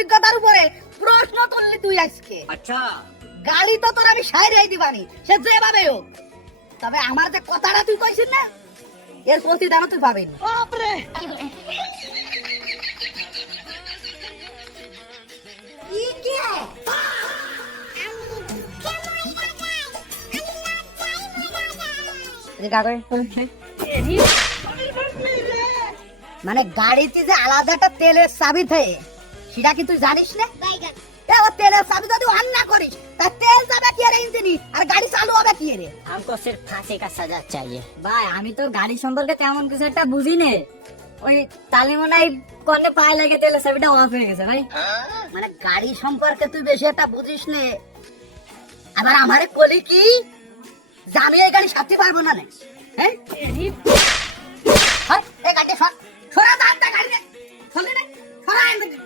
অভিজ্ঞতার উপরে প্রশ্ন তুললি তুই আজকে। আচ্ছা গালি তো তোর আমি সাইরাই দিবানি, সে যেভাবে হোক। তবে আমার যে কথাটা তুই কইছিস না, এর প্রতিদানও তুই পাবি না। বাপরে মানে গাড়িতে যে আলাদা একটা তেলের চাবি থাকে, সেটা কি তুই জানিস না? তেলের চাবি যদি অন না করিস, তা তেল যাবে কি রে ইঞ্জিনে, আর গাড়ি চালু হবে কি রে? हमको सिर्फ फांसी का सजा चाहिए। ভাই আমি তো গাড়ি সম্পর্কে তেমন কিছু একটা বুঝি নে, ওই তালে মনে হয় কনে পায়ে লাগে তেলে চাবিটা অফ হয়ে গেছে ভাই। মানে গাড়ি সম্পর্কে তুই বেশি একটা বুঝিস নে, আবার আমারে কলি কি যে আমি এই গাড়ি সাথে পারবো না রে? হ্যাঁ হ্যাঁ, এই গাড়ি সরা দাম তা গাড়ি চলে না, সরা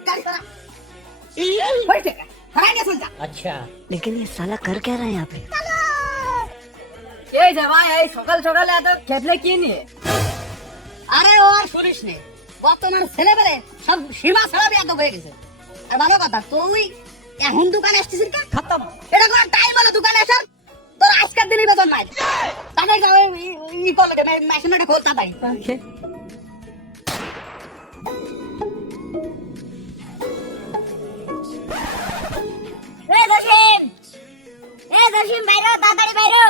গাড়ি সরা ওই ঠিক আছে, সরা নিয়ে চল যা। अच्छा लेकिन ये साला कर क्या रहा है यहाँ पे? এই যে ভাই এই সকাল সকালে এত খেপলে কি নিয়ে? আরে ও আর শুনিস নে, বর্তমান ছেলেবেলে সব সীমা ছাড়া বিয়া তো হয়ে গেছে। আর ভালো কথা, তুই এখন দোকানে আসছিস কা? খতম। এটা কোনো টাইম হলো দোকানে আসার? তোর আজকের দিনই বেতন নাই। তাহলে যাও ই করলে মেশিনটা খোলতা ভাই। দর্শন বাইরে তাড়াতাড়ি বাইরে।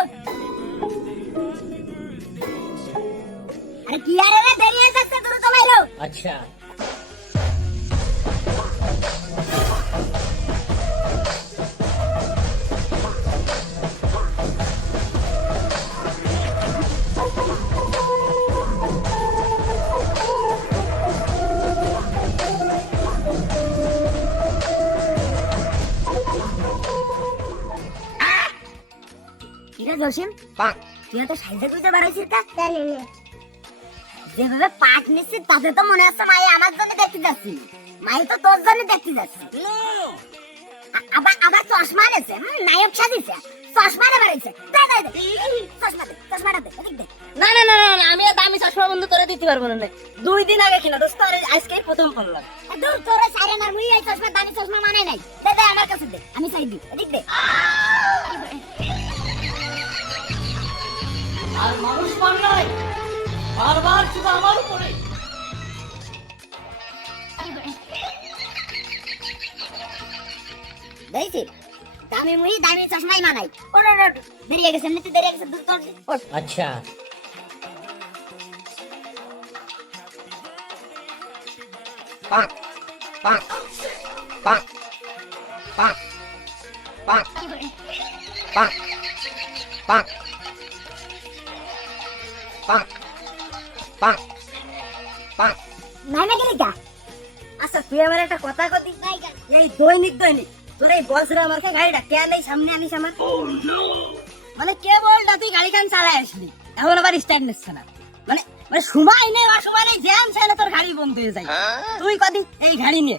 আরে কি আরে রে দেরি হয়ে যাচ্ছে, দ্রুত বাইরে। अच्छा কিরে জসিম, তুই এত সাইজে খুঁজে বাড়াইছিস কা? যেভাবে পাট নিচ্ছিস তাতে তো মনে হচ্ছে মাই আমার জন্য দেখতে যাচ্ছি, মাই তো তোর জন্য দেখতে যাচ্ছি। আবার আবার চশমা নেছে, নায়ক সাজিছে, চশমা রে বাড়াইছে। চশমাটা দে, এদিক দে। না না না না, আমি আর দামি চশমা বন্ধ করে দিতে পারবো না। 2 দিন আগে কিনা দোস্ত, আজকেই প্রথম পড়লাম। দূর তোরে সাইরেন আর মুই এই চশমা দামি চশমা মানে নাই। দে দে আমার কাছে দে, আমি চাই দি, এদিক দে। আর মানুষ মানলাই বারবার শুধু আমার উপরে। দেখছি দামি মুই দামি চশমাই মানাই। ওরে দেরি গেছে, এমনিতে দেরি গেছে, দূর কর। अच्छा Bonk, bonk, bonk, bonk, bonk, bonk, bonk, bonk, bonk, bonk. মাইনা গেলি কা? আচ্ছা তুই আমার একটা কথা কদি, এই দৈনিক তোর এই বছরে আমার গাড়িটা কেন এই সামনে আনিস আমার? মানে কে বলটা তুই গাড়ি কান চালাই আসলি, এখন আবার স্টার্ট নিচ্ছে না। মানে মানে সময় নেই, অসময় নেই, জ্যাম চাইলে তোর গাড়ি বন্ধ হয়ে যায়। তুই কদিন এই গাড়ি নিয়ে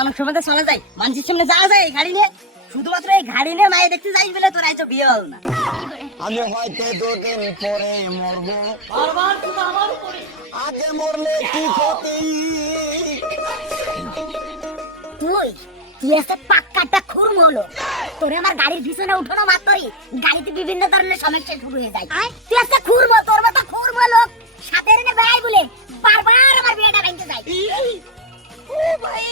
মানুষ সমাজে চলা যায়, মানুষের সামনে যাওয়া যায় এই গাড়ি নিয়ে, শুধুমাত্র এই গাড়ি নিয়ে মায়ে দেখতে যাই বলে তোর আইতো বিয়ে হল না। আমি হয়তো 2 দিন পরে মরবো, বারবার শুধু আমার উপরে। আগে মরলে কি ক্ষতি? তুই এসে পাক্কাটা খুরম হলো। তোরে আমার গাড়ির পিছনে উঠানো মাত্রই গাড়িতে বিভিন্ন ধরনের সমস্যা শুরু হয়ে যায়। তুই এসে খুরম, তোর মতো খুরম লোক সাথে এনে বেড়াই বলে বারবার আমার বিয়েটা ভেঙে যায়। ও ভাই,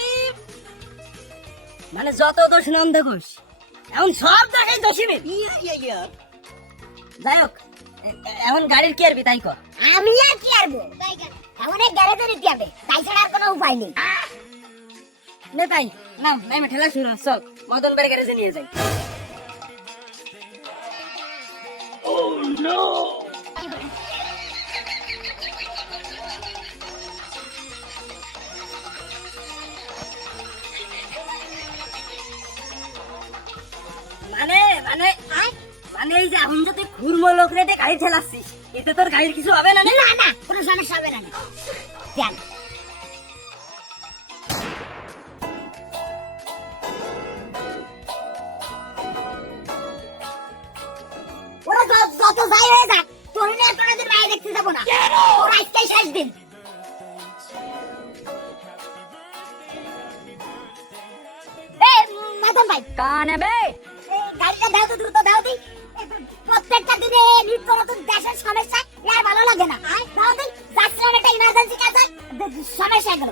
মানে যত দোষ নাম দেখোস এখন সব দেখাই দোষিমে। যাই হোক, এখন গাড়ির কি আরবি তাই কর। আমি আর কি আরবো, এমন এক গ্যারেজে নিতে হবে, তাই ছাড়া আর কোনো উপায় নেই। নে তাই না, নাই ঠেলা শুরু, চল মদন বাড়ি গ্যারেজে নিয়ে যাই। মানে মানে মানে এই যে এখন যদি ঘুরমো লোক রেটে গাড়ি ঠেলাচ্ছিস, এতে তোর গাড়ির কিছু হবে না? না না, কোনো সমস্যা হবে না। দেন ওরা যত যাই হয়ে যাক, তোর নিয়ে কোনোদিন বাইরে দেখতে যাবো না। ওর আজকেই শেষ দিন। বেতন ভাই কা নেবে? এই গাড়িটা দাও তো, দ্রুত দাও দি। প্রত্যেকটা দিনে নিত্য নতুন দেশের সমস্যা আর ভালো লাগে না। দাও দি, যাচ্ছিলাম একটা ইমার্জেন্সি কাজ, সমস্যা গেল।